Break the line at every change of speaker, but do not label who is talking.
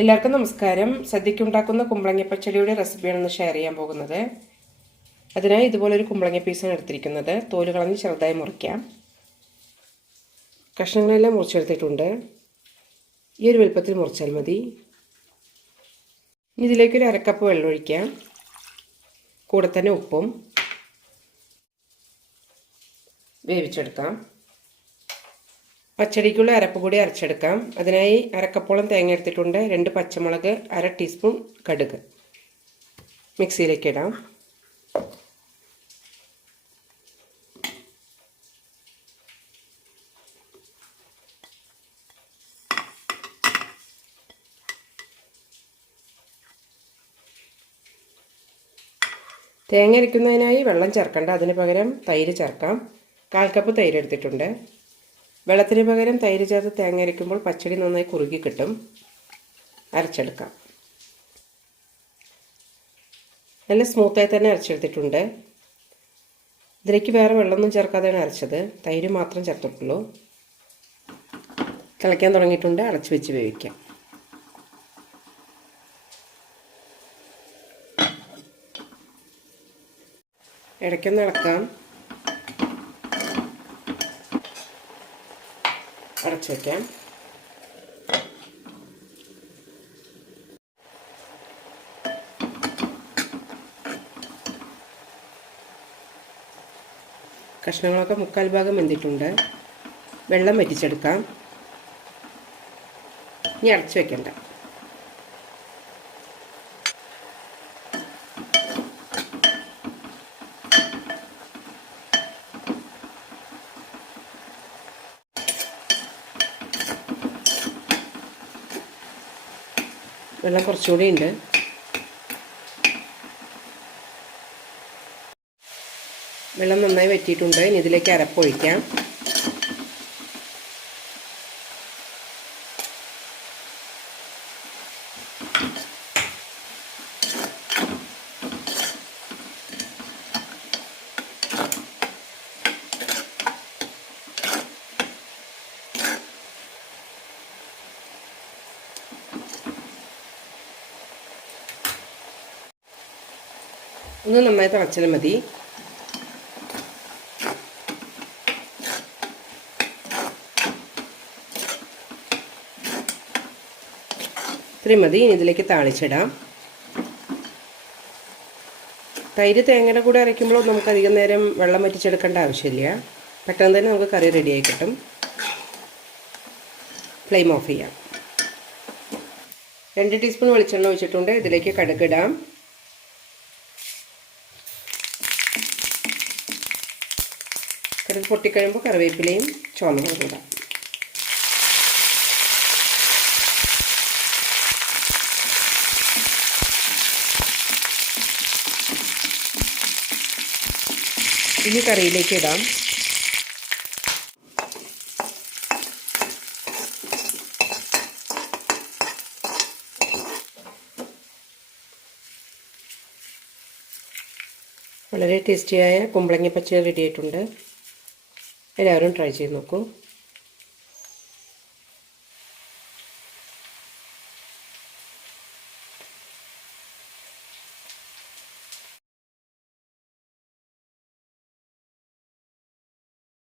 എല്ലാവർക്കും നമസ്കാരം. സദ്യക്കുണ്ടാക്കുന്ന കുമ്പളങ്ങ പച്ചടിയുടെ റെസിപ്പിയാണ് ഇന്ന് ഷെയർ ചെയ്യാൻ പോകുന്നത്. അതിനായി ഇതുപോലൊരു കുമ്പളങ്ങ പീസാണ് എടുത്തിരിക്കുന്നത്. തോൽ കളഞ്ഞ് ചെറുതായി മുറിക്കാം. കഷ്ണങ്ങളെല്ലാം മുറിച്ചെടുത്തിട്ടുണ്ട്. ഈ ഒരു വലുപ്പത്തിൽ മുറിച്ചാൽ മതി. ഇതിലേക്കൊരു അരക്കപ്പ് വെള്ളം ഒഴിക്കാം. കൂടെ തന്നെ ഉപ്പും വേവിച്ചെടുക്കാം. പച്ചടിക്കുള്ള അരപ്പ് കൂടി അരച്ചെടുക്കാം. അതിനായി അരക്കപ്പോളം തേങ്ങ എടുത്തിട്ടുണ്ട്. രണ്ട് പച്ചമുളക് അര ടീസ്പൂൺ കടുക്. മിക്സിയിലേക്ക് ഇടാം. തേങ്ങ അരയ്ക്കുന്നതിനായി വെള്ളം ചേർക്കണ്ട. അതിന് പകരം തൈര് ചേർക്കാം. കാൽ കപ്പ് തൈര് എടുത്തിട്ടുണ്ട്. വെള്ളത്തിന് പകരം തൈര് ചേർത്ത് തേങ്ങ അരയ്ക്കുമ്പോൾ പച്ചടി നന്നായി കുറുകി കിട്ടും. അരച്ചെടുക്കാം. നല്ല സ്മൂത്തായി തന്നെ അരച്ചെടുത്തിട്ടുണ്ട്. ഇതിലേക്ക് വേറെ വെള്ളമൊന്നും ചേർക്കാതെയാണ് അരച്ചത്. തൈര് മാത്രം ചേർത്തിട്ടുള്ളൂ. തിളയ്ക്കാൻ തുടങ്ങിയിട്ടുണ്ട്. അടച്ചു വെച്ച് വേവിക്കാം. ഇടയ്ക്കൊന്ന് ഇളക്കാം. അടച്ചു കഷ്ണങ്ങളൊക്കെ മുക്കാൽ ഭാഗം വെന്തിട്ടുണ്ട്. വെള്ളം വറ്റിച്ചെടുക്കാം. ഇനി അടച്ചു വെക്കണ്ട. വെള്ളം കുറച്ചുകൂടി ഉണ്ട്. വെള്ളം നന്നായി വറ്റിയിട്ടുണ്ട്. ഇനി ഇതിലേക്ക് അരപ്പൊഴിക്കാം ഒന്ന് നന്നായി തിളച്ചാൽ മതി. ഇത്രയും മതി. ഇനി ഇതിലേക്ക് താളിച്ചിടാം. തൈര് തേങ്ങയുടെ കൂടെ അരയ്ക്കുമ്പോൾ നമുക്ക് അധികം നേരം വെള്ളം വറ്റിച്ചെടുക്കേണ്ട ആവശ്യമില്ല. പെട്ടെന്ന് തന്നെ നമുക്ക് കറി റെഡിയായി കിട്ടും. ഫ്ലെയിം ഓഫ് ചെയ്യാം. രണ്ട് ടീസ്പൂൺ വെളിച്ചെണ്ണ ഒഴിച്ചിട്ടുണ്ട്. ഇതിലേക്ക് കടുകിടാം കടുക് പൊട്ടിക്കഴിയുമ്പോൾ കറിവേപ്പിലയും ചുവന്നുമുളകും ഇടാം. ഇനി കറിയിലേക്ക് ഇടാം. വളരെ ടേസ്റ്റിയായ കുമ്പളങ്ങ പച്ചടി റെഡി ആയിട്ടുണ്ട്. എല്ലാവരും ട്രൈ ചെയ്ത് നോക്കൂ.